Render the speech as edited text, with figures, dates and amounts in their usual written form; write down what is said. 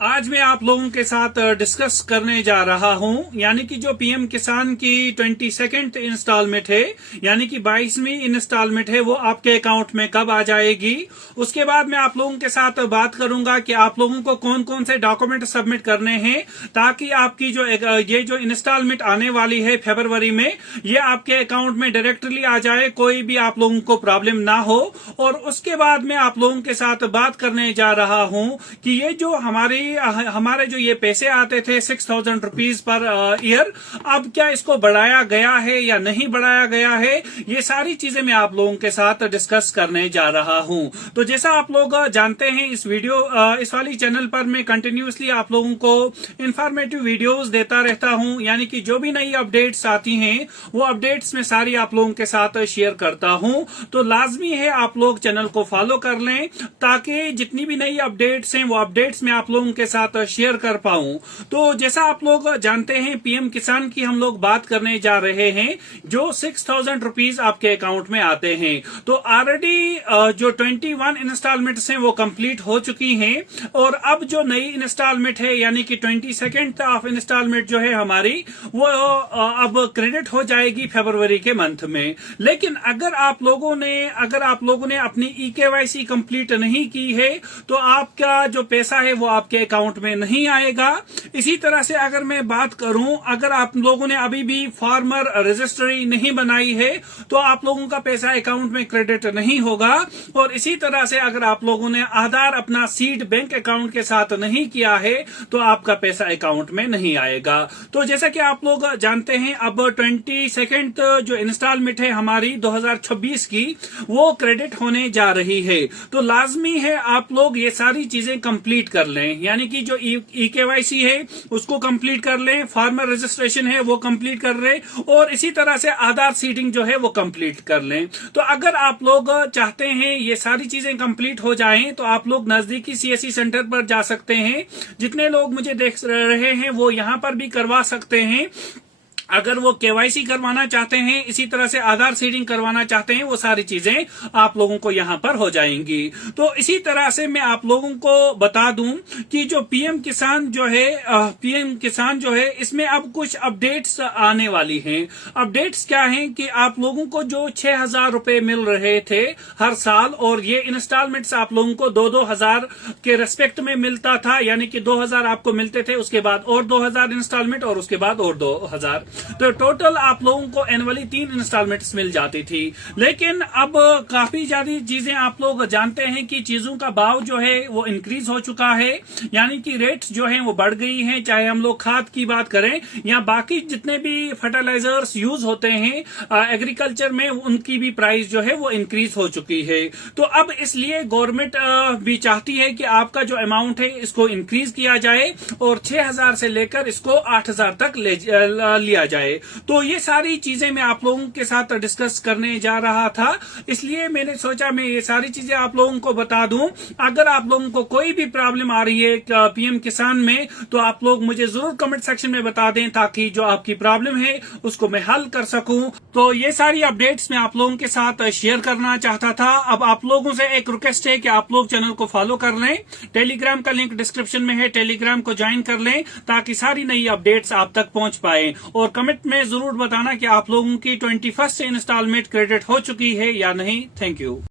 आज मैं आप लोगों के साथ डिस्कस करने जा रहा हूं, यानी कि जो पीएम किसान की 22nd इंस्टॉलमेंट है, यानी कि 22वीं इंस्टॉलमेंट है, वो आपके अकाउंट में कब आ जाएगी। उसके बाद मैं आप लोगों के साथ बात करूंगा कि आप लोगों को कौन कौन से डॉक्यूमेंट सबमिट करने हैं ताकि आपकी जो ये जो इंस्टॉलमेंट आने वाली है फरवरी में, ये आपके अकाउंट में डायरेक्टली आ जाए, कोई भी आप लोगों को प्रॉब्लम ना हो। और उसके बाद मैं आप लोगों के साथ बात करने जा रहा हूं कि ये जो हमारे जो ये पैसे आते थे 6,000 रुपीज पर ईयर, अब क्या इसको बढ़ाया गया है या नहीं बढ़ाया गया है, ये सारी चीजें मैं आप लोगों के साथ डिस्कस करने जा रहा हूं। तो जैसा आप लोग जानते हैं, इस वाली चैनल पर मैं कंटिन्यूसली आप लोगों को इंफॉर्मेटिव वीडियोस देता रहता हूं, यानी कि जो भी नई अपडेट्स आती हैं वो अपडेट्स में सारी आप लोगों के साथ शेयर करता हूं। तो लाजमी है आप लोग चैनल को फॉलो कर लें ताकि जितनी भी नई अपडेट्स हैं वो अपडेट्स में आप लोगों के साथ शेयर कर पाऊं। तो जैसा आप लोग जानते हैं, पीएम किसान की हम लोग बात करने जा रहे हैं, जो 6,000 रुपीज आपके अकाउंट में आते हैं। तो ऑलरेडी जो 21 इंस्टॉलमेंट्स हैं वो कंप्लीट हो चुकी हैं, और अब जो नई इंस्टॉलमेंट है यानी कि 22nd ऑफ इंस्टॉलमेंट जो है हमारी, वो अब क्रेडिट हो जाएगी फरवरी के मंथ में। लेकिन अगर आप लोगों ने अपनी EKYC कंप्लीट नहीं की है तो आपका जो पैसा है वो आपके अकाउंट में नहीं आएगा। इसी तरह से अगर मैं बात करूं, अगर आप लोगों ने अभी भी फार्मर रजिस्ट्री नहीं बनाई है तो आप लोगों का पैसा अकाउंट में क्रेडिट नहीं होगा। और इसी तरह से अगर आप लोगों ने आधार अपना सीड बैंक अकाउंट के साथ नहीं किया है तो आपका पैसा अकाउंट में नहीं आएगा। तो जैसा कि आप लोग जानते हैं, अब 22nd जो इंस्टॉलमेंट है हमारी 2026 की, वो क्रेडिट होने जा रही है। तो लाजमी है आप लोग ये सारी चीजें कंप्लीट कर लें, यानी कि जो EKYC है उसको कंप्लीट कर लें, फार्मर रजिस्ट्रेशन है वो कंप्लीट कर लें, और इसी तरह से आधार सीडिंग जो है वो कंप्लीट कर लें। तो अगर आप लोग चाहते हैं ये सारी चीजें कंप्लीट हो जाएं तो आप लोग नजदीकी CSC सेंटर पर जा सकते हैं। जितने लोग मुझे देख रहे हैं वो यहां पर भी करवा सकते हैं। अगर वो KYC करवाना चाहते हैं, इसी तरह से आधार सीडिंग करवाना चाहते हैं, वो सारी चीजें आप लोगों को यहां पर हो जाएंगी। तो इसी तरह से मैं आप लोगों को बता दूं कि जो पीएम किसान जो है इसमें अब कुछ अपडेट्स आने वाली हैं। अपडेट्स क्या हैं कि आप लोगों को जो 6,000 रुपए मिल रहे थे हर साल, और ये इंस्टॉलमेंट्स आप लोगों को 2-2 हजार के रेस्पेक्ट में मिलता था, यानी कि 2,000 आपको मिलते थे, उसके बाद और 2,000 इंस्टॉलमेंट, और उसके बाद और 2,000, तो टोटल आप लोगों को एनुअली 3 इंस्टॉलमेंट्स मिल जाती थी। लेकिन अब काफी ज्यादा चीजें आप लोग जानते हैं कि चीजों का भाव जो है वो इंक्रीज हो चुका है, यानी कि रेट्स जो है वो बढ़ गई हैं। चाहे हम लोग खाद की बात करें या बाकी जितने भी फर्टिलाइजर्स यूज होते हैं एग्रीकल्चर में, उनकी भी प्राइस जो है वो इंक्रीज हो चुकी है। तो अब इसलिए गवर्नमेंट भी चाहती है कि आपका जो अमाउंट है इसको इंक्रीज किया जाए, और 6,000 से लेकर इसको 8,000 तक लिया जाए। तो ये सारी चीजें मैं आप लोगों के साथ डिस्कस करने जा रहा था, इसलिए मैंने सोचा मैं ये सारी चीजें आप लोगों को बता दूं। अगर आप लोगों को कोई भी प्रॉब्लम आ रही है पीएम किसान में, तो आप लोग मुझे जरूर कमेंट सेक्शन में बता दें ताकि जो आपकी प्रॉब्लम है उसको मैं हल कर सकूं। तो ये सारी अपडेट्स मैं आप लोगों के साथ शेयर करना चाहता था। अब आप लोगों से एक रिक्वेस्ट है कि आप लोग चैनल को फॉलो कर लें। टेलीग्राम का लिंक डिस्क्रिप्शन में है, टेलीग्राम को ज्वाइन कर लें ताकि सारी नई अपडेट्स आप तक पहुंच पाए। और कमेंट में जरूर बताना कि आप लोगों की 21st इंस्टॉलमेंट क्रेडिट हो चुकी है या नहीं। Thank you.